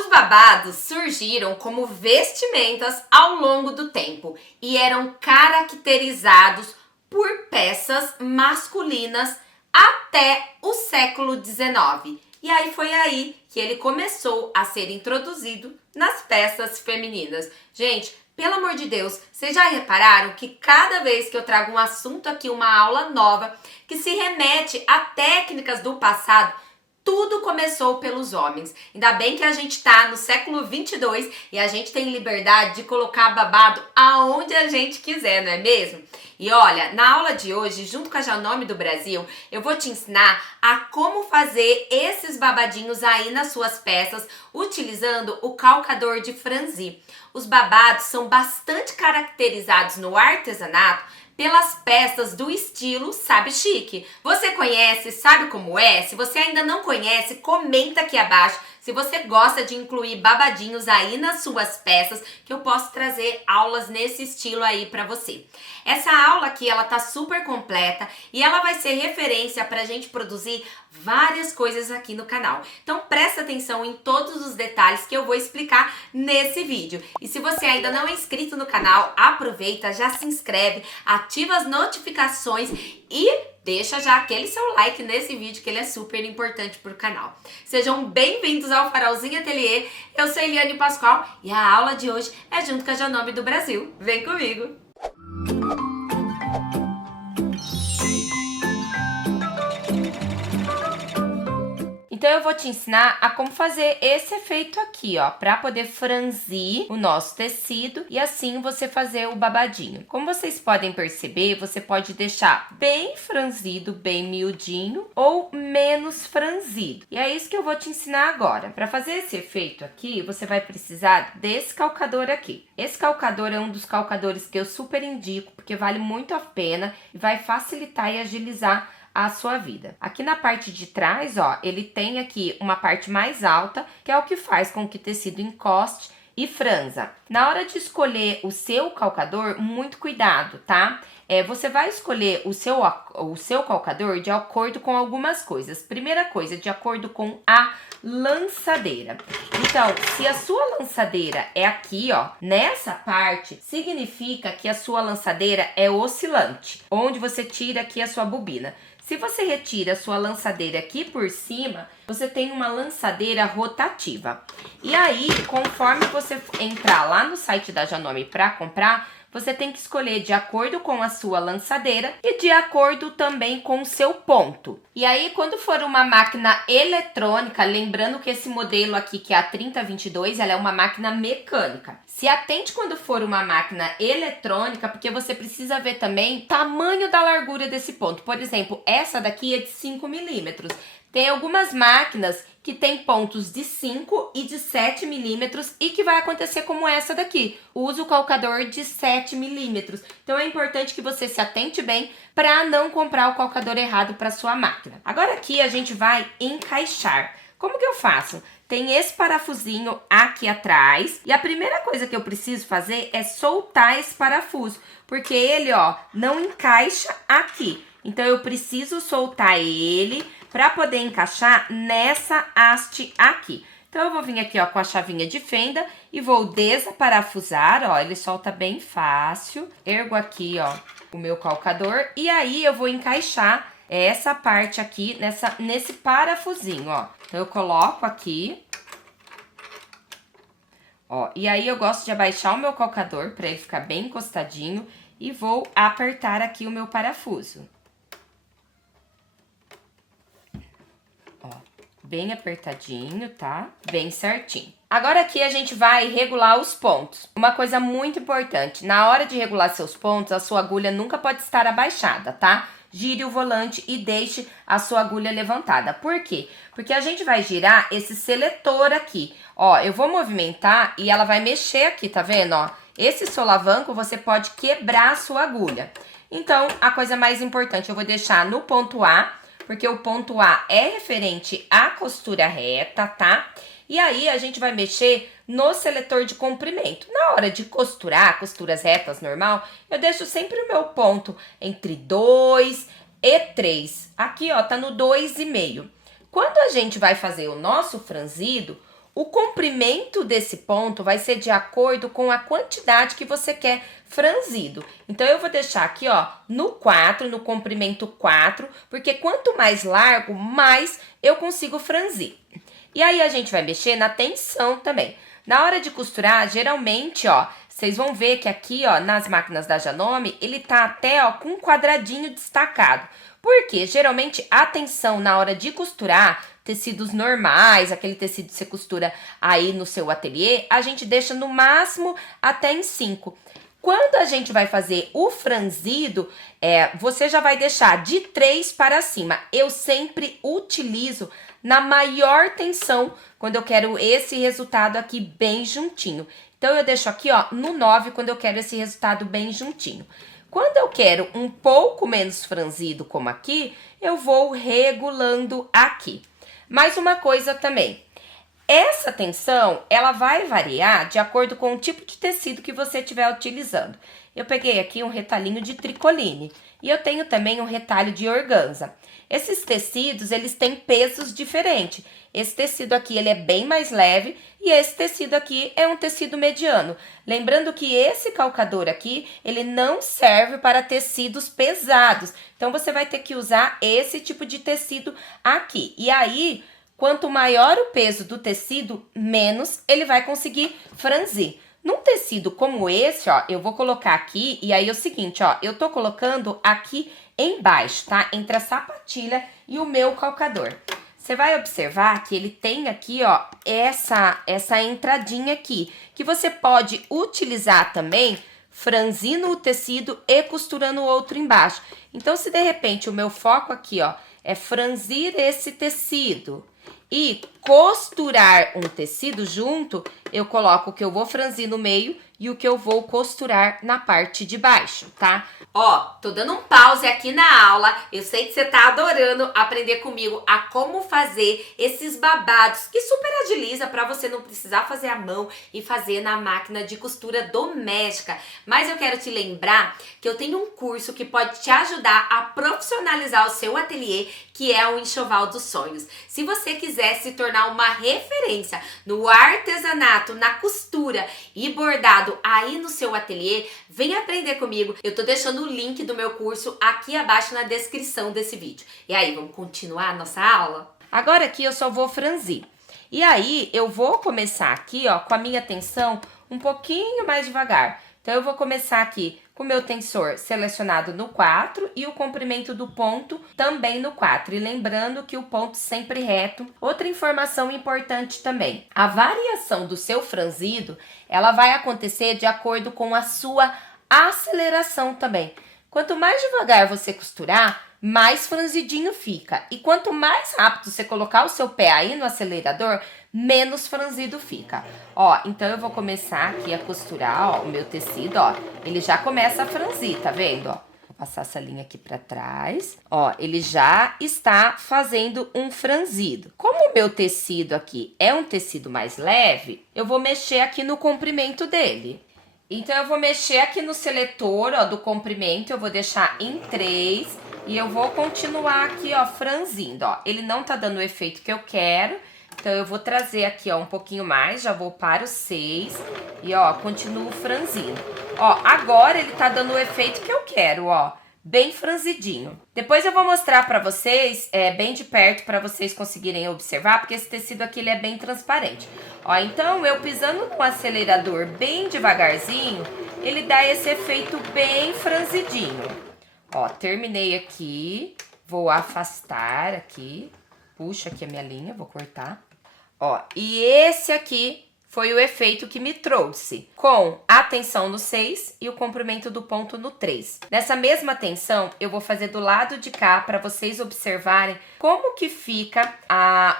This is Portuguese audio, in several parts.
Os babados surgiram como vestimentas ao longo do tempo e eram caracterizados por peças masculinas até o século XIX. E aí foi aí que ele começou a ser introduzido nas peças femininas. Gente, pelo amor de Deus, vocês já repararam que cada vez que eu trago um assunto aqui, uma aula nova, que se remete a técnicas do passado, tudo começou pelos homens. Ainda bem que a gente tá no século 22 e a gente tem liberdade de colocar babado aonde a gente quiser, não é mesmo? E olha, na aula de hoje, junto com a Janome do Brasil, eu vou te ensinar a como fazer esses babadinhos aí nas suas peças, utilizando o calcador de franzi. Os babados são bastante caracterizados no artesanato pelas peças do estilo Sabe Chique. Você conhece, sabe como é? Se você ainda não conhece, comenta aqui abaixo se você gosta de incluir babadinhos aí nas suas peças, que eu posso trazer aulas nesse estilo aí pra você. Essa aula aqui, ela tá super completa e ela vai ser referência pra gente produzir várias coisas aqui no canal. Então presta atenção em todos os detalhes que eu vou explicar nesse vídeo. E se você ainda não é inscrito no canal, aproveita, já se inscreve, ativa as notificações e deixa já aquele seu like nesse vídeo, que ele é super importante pro canal. Sejam bem-vindos ao Farolzinho Ateliê. Eu sou Eliane Pascoal e a aula de hoje é junto com a Janome do Brasil. Vem comigo! Então eu vou te ensinar a como fazer esse efeito aqui, ó, pra poder franzir o nosso tecido e assim você fazer o babadinho. Como vocês podem perceber, você pode deixar bem franzido, bem miudinho ou menos franzido. E é isso que eu vou te ensinar agora. Para fazer esse efeito aqui, você vai precisar desse calcador aqui. Esse calcador é um dos calcadores que eu super indico, porque vale muito a pena e vai facilitar e agilizar a sua vida. Aqui na parte de trás, ó, ele tem aqui uma parte mais alta, que é o que faz com que o tecido encoste e franza. Na hora de escolher o seu calcador, muito cuidado, tá? Você vai escolher o seu calcador de acordo com algumas coisas. Primeira coisa, de acordo com a lançadeira. Então, se a sua lançadeira é aqui, ó, nessa parte, significa que a sua lançadeira é oscilante, onde você tira aqui a sua bobina. Se você retira a sua lançadeira aqui por cima, você tem uma lançadeira rotativa. E aí, conforme você entrar lá no site da Janome para comprar, você tem que escolher de acordo com a sua lançadeira e de acordo também com o seu ponto. E aí, quando for uma máquina eletrônica, lembrando que esse modelo aqui, que é a 3022, ela é uma máquina mecânica. Se atente quando for uma máquina eletrônica, porque você precisa ver também o tamanho da largura desse ponto. Por exemplo, essa daqui é de 5 milímetros. Tem algumas máquinas que tem pontos de 5 e de 7 milímetros e que vai acontecer como essa daqui. Usa o calcador de 7 milímetros. Então é importante que você se atente bem para não comprar o calcador errado para sua máquina. Agora aqui a gente vai encaixar. Como que eu faço? Tem esse parafusinho aqui atrás e a primeira coisa que eu preciso fazer é soltar esse parafuso, porque ele, ó, não encaixa aqui. Então eu preciso soltar ele para poder encaixar nessa haste aqui. Então eu vou vir aqui, ó, com a chavinha de fenda e vou desaparafusar, ó, ele solta bem fácil. Ergo aqui, ó, o meu calcador e aí eu vou encaixar essa parte aqui nesse parafusinho, ó. Então eu coloco aqui, ó, e aí eu gosto de abaixar o meu calcador para ele ficar bem encostadinho e vou apertar aqui o meu parafuso. Bem apertadinho, tá? Bem certinho. Agora aqui a gente vai regular os pontos. Uma coisa muito importante, na hora de regular seus pontos, a sua agulha nunca pode estar abaixada, tá? Gire o volante e deixe a sua agulha levantada. Por quê? Porque a gente vai girar esse seletor aqui. Ó, eu vou movimentar e ela vai mexer aqui, tá vendo, ó? Esse solavanco você pode quebrar a sua agulha. Então, a coisa mais importante, eu vou deixar no ponto A, porque o ponto A é referente à costura reta, tá? E aí, a gente vai mexer no seletor de comprimento. Na hora de costurar, costuras retas normal, eu deixo sempre o meu ponto entre 2 e 3. Aqui, ó, tá no 2,5. Quando a gente vai fazer o nosso franzido, O comprimento desse ponto vai ser de acordo com a quantidade que você quer franzido. Então, eu vou deixar aqui, ó, no 4, no comprimento 4, porque quanto mais largo, mais eu consigo franzir. E aí, a gente vai mexer na tensão também. Na hora de costurar, geralmente, ó, vocês vão ver que aqui, ó, nas máquinas da Janome, ele tá até, ó, com um quadradinho destacado. Porque, geralmente, a tensão na hora de costurar, tecidos normais, aquele tecido que você costura aí no seu ateliê, a gente deixa no máximo até em 5. Quando a gente vai fazer o franzido, você já vai deixar de 3 para cima. Eu sempre utilizo na maior tensão quando eu quero esse resultado aqui bem juntinho. Então, eu deixo aqui, ó, no 9 quando eu quero esse resultado bem juntinho. Quando eu quero um pouco menos franzido, como aqui, eu vou regulando aqui. Mais uma coisa também. Essa tensão, ela vai variar de acordo com o tipo de tecido que você estiver utilizando. Eu peguei aqui um retalhinho de tricoline e eu tenho também um retalho de organza. Esses tecidos, eles têm pesos diferentes. Esse tecido aqui, ele é bem mais leve e esse tecido aqui é um tecido mediano. Lembrando que esse calcador aqui, ele não serve para tecidos pesados. Então, você vai ter que usar esse tipo de tecido aqui. E aí, quanto maior o peso do tecido, menos ele vai conseguir franzir. Num tecido como esse, ó, eu vou colocar aqui, e aí é o seguinte, ó, eu tô colocando aqui embaixo, tá? Entre a sapatilha e o meu calcador. Você vai observar que ele tem aqui, ó, essa entradinha aqui, que você pode utilizar também franzindo o tecido e costurando o outro embaixo. Então, se de repente o meu foco aqui, ó, é franzir esse tecido e costurar um tecido junto, eu coloco o que eu vou franzir no meio e o que eu vou costurar na parte de baixo, tá? Ó, tô dando um pause aqui na aula. Eu sei que você tá adorando aprender comigo a como fazer esses babados que super agiliza para você não precisar fazer à mão e fazer na máquina de costura doméstica. Mas eu quero te lembrar que eu tenho um curso que pode te ajudar a profissionalizar o seu ateliê, que é o Enxoval dos Sonhos. Se você quiser se tornar uma referência no artesanato, na costura e bordado aí no seu ateliê, vem aprender comigo. Eu tô deixando o link do meu curso aqui abaixo na descrição desse vídeo. E aí, vamos continuar a nossa aula? Agora aqui eu só vou franzir. E aí, eu vou começar aqui, ó, com a minha tensão um pouquinho mais devagar. Então, eu vou começar aqui com o meu tensor selecionado no 4 e o comprimento do ponto também no 4. E lembrando que o ponto sempre reto. Outra informação importante também. A variação do seu franzido, ela vai acontecer de acordo com a sua aceleração também. Quanto mais devagar você costurar, mais franzidinho fica. E quanto mais rápido você colocar o seu pé aí no acelerador, menos franzido fica. Ó, então eu vou começar aqui a costurar, ó, o meu tecido, ó. Ele já começa a franzir, tá vendo, ó? Vou passar essa linha aqui pra trás. Ó, ele já está fazendo um franzido. Como o meu tecido aqui é um tecido mais leve, eu vou mexer aqui no comprimento dele. Então, eu vou mexer aqui no seletor, ó, do comprimento, eu vou deixar em 3 e eu vou continuar aqui, ó, franzindo, ó. Ele não tá dando o efeito que eu quero, então eu vou trazer aqui, ó, um pouquinho mais, já vou para o 6 e, ó, continuo franzindo. Ó, agora ele tá dando o efeito que eu quero, ó, bem franzidinho. Depois eu vou mostrar pra vocês, bem de perto, pra vocês conseguirem observar, porque esse tecido aqui, ele é bem transparente. Ó, então, eu pisando no acelerador bem devagarzinho, ele dá esse efeito bem franzidinho. Ó, terminei aqui, vou afastar aqui, puxa aqui a minha linha, vou cortar. Ó, e esse aqui foi o efeito que me trouxe, com a tensão no 6 e o comprimento do ponto no 3. Nessa mesma tensão, eu vou fazer do lado de cá para vocês observarem como que fica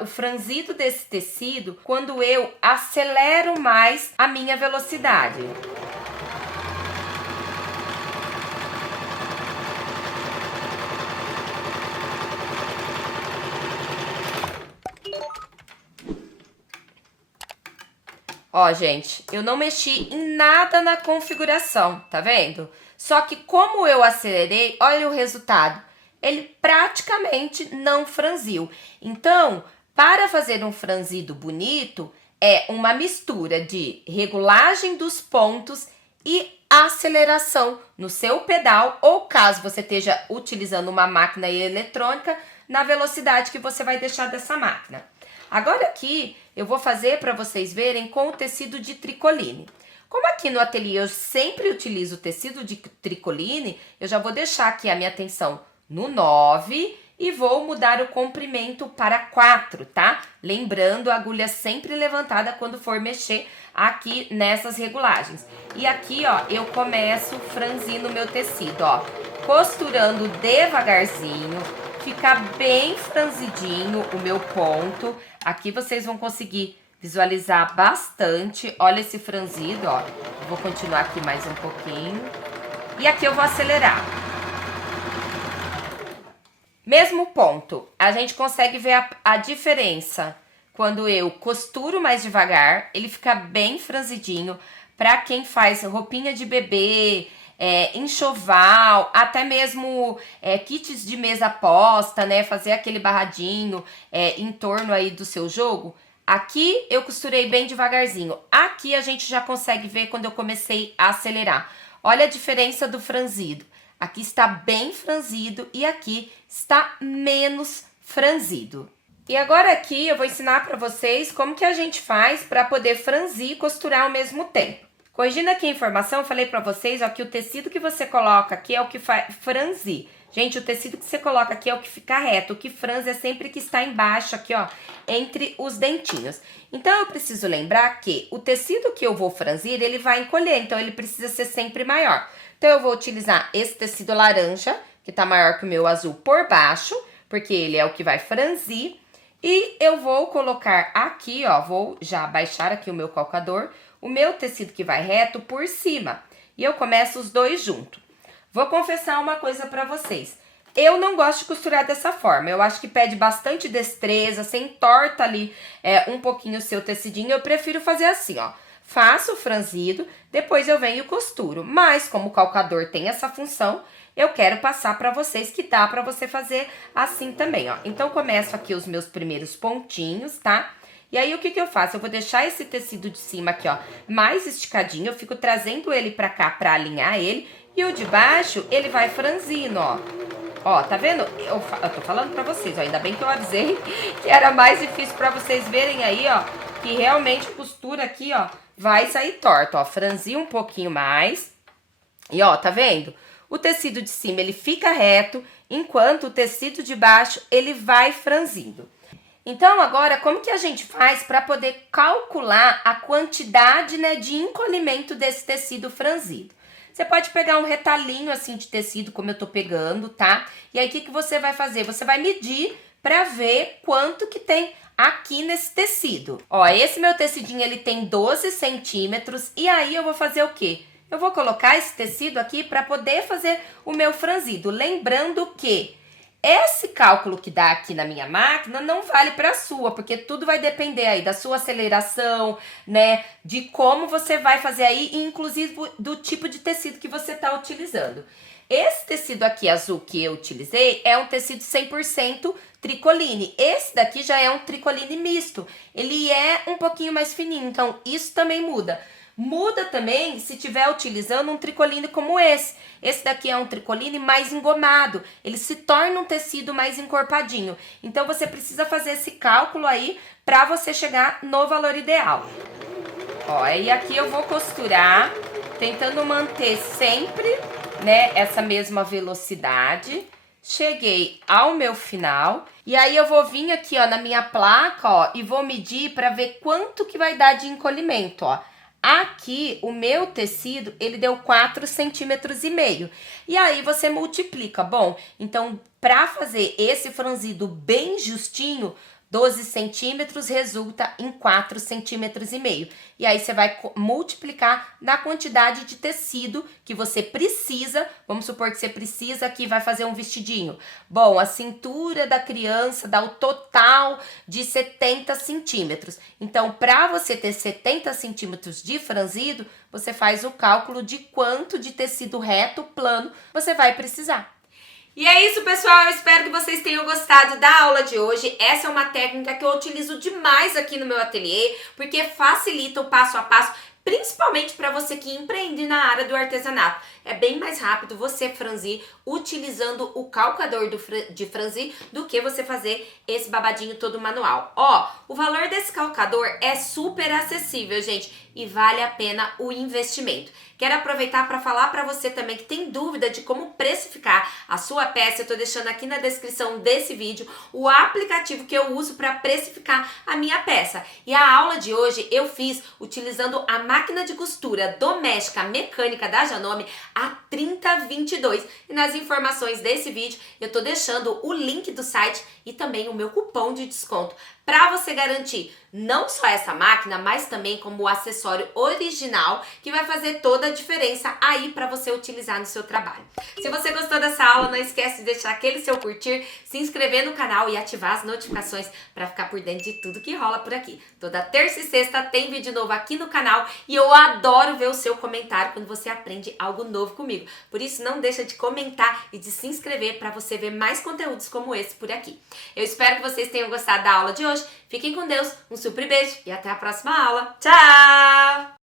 o franzido desse tecido quando eu acelero mais a minha velocidade. Ó, gente, eu não mexi em nada na configuração, tá vendo? Só que como eu acelerei, olha o resultado. Ele praticamente não franziu. Então, para fazer um franzido bonito, é uma mistura de regulagem dos pontos e aceleração no seu pedal, ou caso você esteja utilizando uma máquina eletrônica, na velocidade que você vai deixar dessa máquina. Agora aqui eu vou fazer para vocês verem com o tecido de tricoline. Como aqui no ateliê eu sempre utilizo o tecido de tricoline, eu já vou deixar aqui a minha atenção no 9 e vou mudar o comprimento para 4, tá? Lembrando, a agulha sempre levantada quando for mexer aqui nessas regulagens. E aqui, ó, eu começo franzindo o meu tecido, ó, costurando devagarzinho, fica bem franzidinho o meu ponto. Aqui vocês vão conseguir visualizar bastante. Olha esse franzido, ó. Vou continuar aqui mais um pouquinho. E aqui eu vou acelerar. Mesmo ponto, a gente consegue ver a diferença. Quando eu costuro mais devagar, ele fica bem franzidinho. Para quem faz roupinha de bebê, enxoval, até mesmo kits de mesa posta, né? Fazer aquele barradinho em torno aí do seu jogo. Aqui eu costurei bem devagarzinho. Aqui a gente já consegue ver quando eu comecei a acelerar. Olha a diferença do franzido. Aqui está bem franzido e aqui está menos franzido. E agora aqui eu vou ensinar para vocês como que a gente faz para poder franzir e costurar ao mesmo tempo. Corrigindo aqui a informação, eu falei para vocês, ó, que o tecido que você coloca aqui é o que faz franzir. Gente, o tecido que você coloca aqui é o que fica reto. O que franze é sempre que está embaixo aqui, ó, entre os dentinhos. Então, eu preciso lembrar que o tecido que eu vou franzir, ele vai encolher. Então, ele precisa ser sempre maior. Então, eu vou utilizar esse tecido laranja, que tá maior que o meu azul por baixo, porque ele é o que vai franzir. E eu vou colocar aqui, ó, vou já baixar aqui o meu calcador, o meu tecido que vai reto por cima. E eu começo os dois juntos. Vou confessar uma coisa pra vocês. Eu não gosto de costurar dessa forma. Eu acho que pede bastante destreza, você entorta ali um pouquinho o seu tecidinho. Eu prefiro fazer assim, ó. Faço o franzido, depois eu venho e costuro. Mas como o calcador tem essa função, eu quero passar pra vocês que dá pra você fazer assim também, ó. Então, começo aqui os meus primeiros pontinhos, tá? E aí, o que que eu faço? Eu vou deixar esse tecido de cima aqui, ó, mais esticadinho. Eu fico trazendo ele pra cá pra alinhar ele. E o de baixo, ele vai franzindo, ó. Ó, tá vendo? Eu tô falando pra vocês, ó. Ainda bem que eu avisei que era mais difícil pra vocês verem aí, ó. Que realmente a costura aqui, ó, vai sair torta, ó. Franzi um pouquinho mais. E, ó, tá vendo? O tecido de cima, ele fica reto, enquanto o tecido de baixo, ele vai franzindo. Então, agora, como que a gente faz para poder calcular a quantidade, né, de encolhimento desse tecido franzido? Você pode pegar um retalhinho assim de tecido, como eu tô pegando, tá? E aí, o que que você vai fazer? Você vai medir para ver quanto que tem aqui nesse tecido. Ó, esse meu tecidinho, ele tem 12 centímetros. E aí, eu vou fazer o quê? Eu vou colocar esse tecido aqui para poder fazer o meu franzido. Lembrando que esse cálculo que dá aqui na minha máquina não vale para a sua, porque tudo vai depender aí da sua aceleração, né? De como você vai fazer aí, e inclusive do tipo de tecido que você está utilizando. Esse tecido aqui azul que eu utilizei é um tecido 100% tricoline. Esse daqui já é um tricoline misto. Ele é um pouquinho mais fininho, então isso também muda. Muda também se estiver utilizando um tricoline como esse. Esse daqui é um tricoline mais engomado. Ele se torna um tecido mais encorpadinho. Então, você precisa fazer esse cálculo aí para você chegar no valor ideal. Ó, e aqui eu vou costurar, tentando manter sempre, né, essa mesma velocidade. Cheguei ao meu final. E aí, eu vou vir aqui, ó, na minha placa, ó, e vou medir para ver quanto que vai dar de encolhimento, ó. Aqui, o meu tecido, ele deu 4,5 centímetros. E aí, você multiplica. Bom, então, para fazer esse franzido bem justinho, 12 centímetros resulta em 4,5 centímetros. E aí, você vai multiplicar na quantidade de tecido que você precisa. Vamos supor que você precisa aqui, vai fazer um vestidinho. Bom, a cintura da criança dá o total de 70 centímetros. Então, para você ter 70 centímetros de franzido, você faz o cálculo de quanto de tecido reto, plano, você vai precisar. E é isso, pessoal, eu espero que vocês tenham gostado da aula de hoje. Essa é uma técnica que eu utilizo demais aqui no meu ateliê, porque facilita o passo a passo, principalmente para você que empreende na área do artesanato. É bem mais rápido você franzir utilizando o calcador de franzir do que você fazer esse babadinho todo manual. Ó, o valor desse calcador é super acessível, gente, e vale a pena o investimento. Quero aproveitar para falar para você também que tem dúvida de como precificar a sua peça. Eu tô deixando aqui na descrição desse vídeo o aplicativo que eu uso para precificar a minha peça. E a aula de hoje eu fiz utilizando a máquina de costura doméstica mecânica da Janome, a 3022. E nas informações desse vídeo eu tô deixando o link do site e também o meu cupom de desconto para você garantir não só essa máquina, mas também como o acessório original que vai fazer toda a diferença aí para você utilizar no seu trabalho. Se você gostou dessa aula, não esquece de deixar aquele seu curtir, se inscrever no canal e ativar as notificações para ficar por dentro de tudo que rola por aqui. Toda terça e sexta tem vídeo novo aqui no canal e eu adoro ver o seu comentário quando você aprende algo novo comigo. Por isso não deixa de comentar e de se inscrever para você ver mais conteúdos como esse por aqui. Eu espero que vocês tenham gostado da aula de hoje. Fiquem com Deus, um super beijo e até a próxima aula. Tchau!